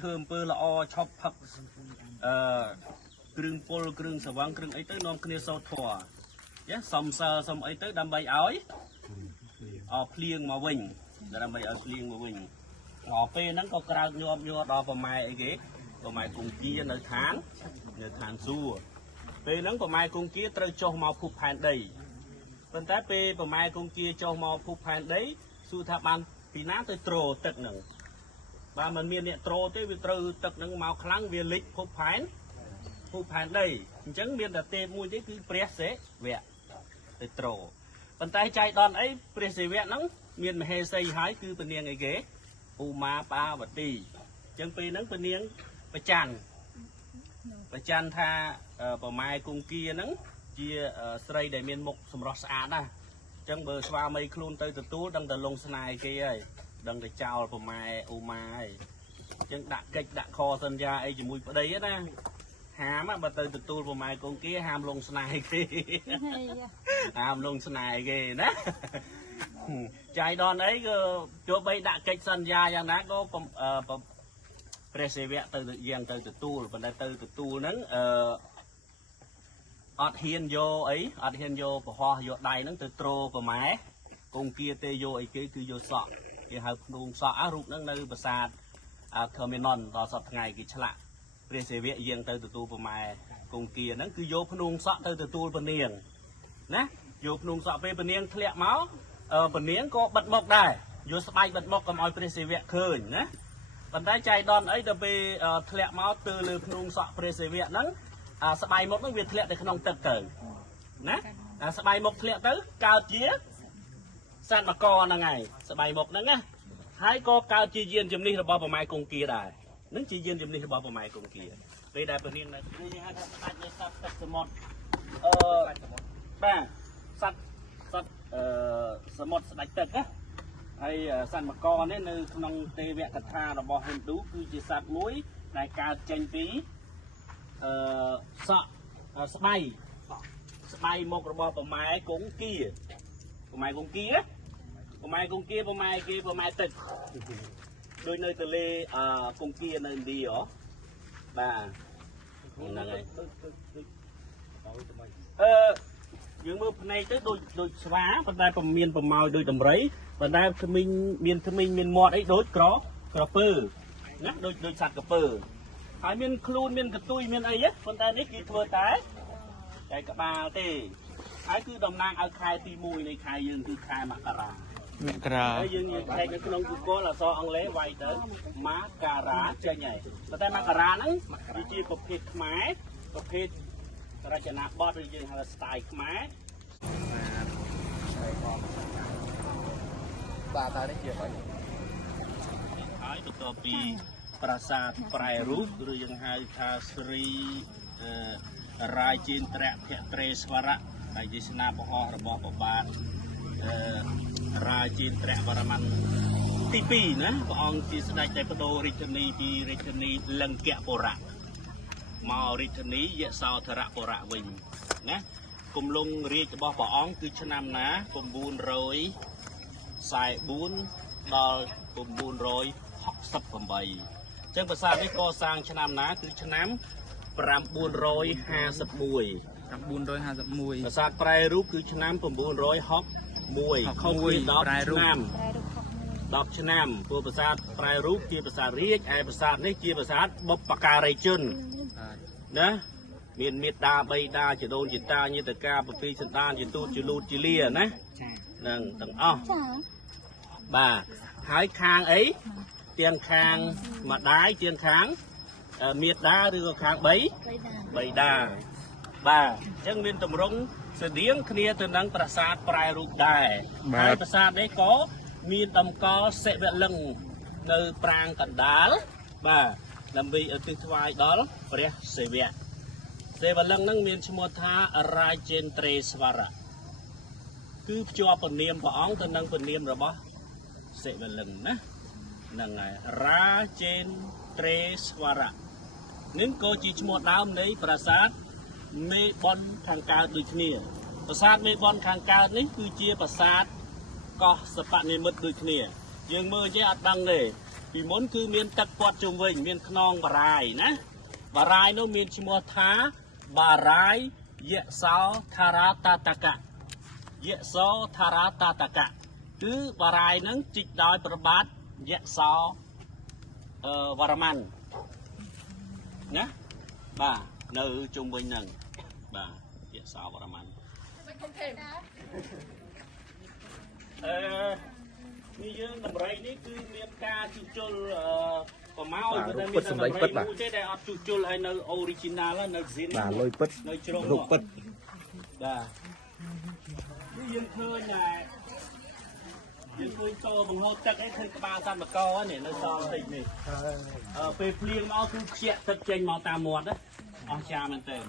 ធ្វើអំពើល្អឈប់ផឹកគ្រឿងពុលគ្រឿងស្វឹងគ្រឿងអីទៅនាំគ្នាសូត្រធម៌យ៉ាសំសើសំអីទៅដើម្បីឲ្យភ្លៀងមកវិញដើម្បីឲ្យភ្លៀងមកវិញដល់ពេលហ្នឹងក៏ក្រោកញាប់ញ័រដល់ប្រម៉ែអីគេប្រម៉ែគង្គានៅឋានសួគ៌ពេលហ្នឹងប្រម៉ែគង្គាត្រូវចុះមកភពផែនដីប៉ុន្តែពេលប្រម៉ែគង្គាចុះមកភពផែនដីសួរថាបានពីណាទៅត្រទឹកហ្នឹងបើមិនមានអ្នកត្រទេវាត្រូវទឹកហ្នឹងមកខ្លាំងវាលិចភពផែនដីអញ្ចឹងមានតែទេពមួយទេគឺព្រះសិវៈទៅត្រប៉ុន្តែចៃដន្យអីព្រះសិវៈហ្នឹងមានមហេសីហើយគឺពនាងអីគេឧមាបាវទីអញ្ចឹងពេលហ្នឹងពនាងប្រច័នថាប្រម៉ែគង្គាហ្នឹងជាស្រីដែលមានមុខសម្រស់ស្អាតណាស់អញ្ចឹងបើស្វាមីខ្លួនទៅទទួលដឹងតែលងស្នេហ៍គេហើយដឹងតែចោលប្រម៉ែឧមាហើយអញ្ចឹងដាក់កិច្ចដាក់ខសន្យាអីជាមួយប្តីណាហាមបើទៅទទួលប្រម៉ែគង្គាហាមលងស្នេហ៍គេហាមលងស្នេហ៍គេណាចៃដន្យអីក៏ទោះបីដាក់កិច្ចសន្យាយ៉ាងណាក៏ព្រះសិវៈទៅយាងទៅទទួលប៉ុន្តែទៅទទួលហ្នឹងអត់ហ៊ានយកអីអត់ហ៊ានយកប្រហោះយកដៃហ្នឹងទៅត្រប្រម៉ែគង្គាទេយកអីគេគឺយកសក់គេហៅភ្នំសក់រូបហ្នឹងនៅប្រាសាទធឺមីណុនដល់សប្តាហ៍ថ្ងៃគេឆ្លាក់ព្រះសិវៈយាងទៅទទួលប្រម៉ែគង្គាហ្នឹងគឺយកភ្នំសក់ទៅទទួលពនាងណាយកភ្នំសក់ពេលពនាងធ្លាក់មកពនាងក៏បិទមុខដែរយកស្បែកបិទមុខកុំឲ្យព្រះសិវៈឃើញណាប៉ុន្តែចៃដន្យអីដល់ពេលធ្លាក់មកទៅលើភ្នំសក់ព្រះសិវៈហ្នឹងស្បែកមុខហ្នឹងវាធ្លាក់ទៅក្នុងទឹកទៅណាស្បែកមុខធ្លាក់ទៅកើតជាសត្វមកហ្នឹងហើយស្បែកមុខហ្នឹងណាហើយក៏កើតជាយានជំនិះរបស់ប្រម៉ែគង្គាដែរនឹងជាយានជំនិះរបស់ប្រម៉ែគង្គាពេលដែលពនាងនៅនេះគេហៅថាស្ដេចនៅសត្វទឹកសមុទ្របាទសត្វសមុទ្រស្ដេចទឹកណាហើយសត្វមកនេះនៅក្នុងទេវកថារបស់ហិណ្ឌូគឺជាសត្វមួយដែលកើតចេញពីសក់ស្បៃមុខរបស់ប្រម៉ែគង្គាប្រម៉ែទឹកដូចនៅទន្លេគង្គានៅឥណ្ឌាហ៎បាទហ្នឹងហើយយើងមើលភ្នែកទៅដូចស្វាប៉ុន្តែពុំមានប្រម៉ោយដូចដំរីប៉ុន្តែធ្មេញមានមាត់អីដូចក្រពើណាដូចសត្វក្រពើហើយមានខ្លួនមានកន្ទុយមានអីប៉ុន្តែនេះគេធ្វើតែក្បាលទេហើយគឺតំណាងឲ្យខែទី1នៃខែយើងគឺខែមករាហើយយើងចែកនៅក្នុង Google អក្សរអង់គ្លេសវាយទៅមករាចេញហើយប៉ុន្តែមករាហ្នឹងវាជាប្រភេទខ្មែរប្រភេទរចនាបថឬយើងហៅថា style ខ្មែរបាទតើនេះជាអ្វីហើយបន្ទាប់ពីប្រាសាទប្រែរូបឬយើងហៅថាស្រីរាជាន្ទ្រភត្រេស្វរៈដែលជាស្នាបហោះរបស់ព្រះបាទរាជាន្ទ្រវរ្ម័នទី2ណាព្រះអង្គជាស្ដេចដែលបដូររាជធានីពីរាជធានីលង្កបុរៈមករាជធានីយសោធរបុរៈវិញណាគម្លងរាជរបស់ព្រះអង្គគឺឆ្នាំណា944ដល់968អញ្ចឹងប្រាសាទនេះកសាងឆ្នាំណាគឺឆ្នាំ951ប្រាសាទប្រែរូបគឺឆ្នាំ961ខុសពី10ឆ្នាំព្រោះប្រាសាទប្រែរូបជាប្រាសាទរាជឯប្រាសាទនេះជាប្រាសាទបុព្វការីជនណាមានមេត្តាបិតាជាដូនជាតាញាតិកាប្រពីសន្តានជាទូតជាលូតជាលាណានឹងទាំងអស់បាទហើយខាងអីទាំងខាងម្ដាយទាំងខាងមេត្តាឬក៏ខាងបិតាបាទអញ្ចឹងមានតម្រង់ស្តៀងគ្នាទៅនឹងប្រាសាទប្រែរូបដែរហើយប្រាសាទនេះក៏មានតម្កល់សិវលិង្គនៅប្រាង្គកណ្ដាលបាទដើម្បីឧទ្ទិសថ្វាយដល់ព្រះសិវៈសិវលិង្គហ្នឹងមានឈ្មោះថារាជាន្ទ្រេស្វរៈគឺភ្ជាប់ពនាមព្រះអង្គទៅនឹងពនាមរបស់សិវលិង្គណាហ្នឹងហើយរាជាន្ទ្រេស្វរៈនេះក៏ជាឈ្មោះដើមនៃប្រាសាទមេបុណ្យខាងកើតដូចគ្នាប្រាសាទមេបុណ្យខាងកើតនេះគឺជាប្រាសាទកោះសពនិមិត្តដូចគ្នាយើងមើលចេះអត់ដឹងទេ ពីមុនគឺមានទឹកពាត់ជុំវិញមានខ្នងបារាយណាបារាយនោះមានឈ្មោះថាបារាយយៈសោថារាតាតកៈយៈសោថារាតាតកៈគឺបារាយនឹងជីកដោយប្របាទយៈសោវរ្ម័នណាបាទនៅជុំវិញហ្នឹងបាទយៈសោវរ្ម័ននេះយើងដំរីនេះគឺមានការជួសជុលប្រម៉ោយតែមានដំរីមួយទេដែលអត់ជួសជុលឲ្យនៅ original នៅ zin បាទលុយពិត នៅជ្រុង រូបពិត បាទនេះយើងឃើញដែរយើងឃើញចូលបង្ហូរទឹកឯងឃើញក្បាលសម្បកនេះនៅសល់បន្តិចនេះពេលភ្លៀងមកគឺខ្ជាក់ទឹកចេញមកតាមមាត់ណាអស្ចារ្យមែនទែន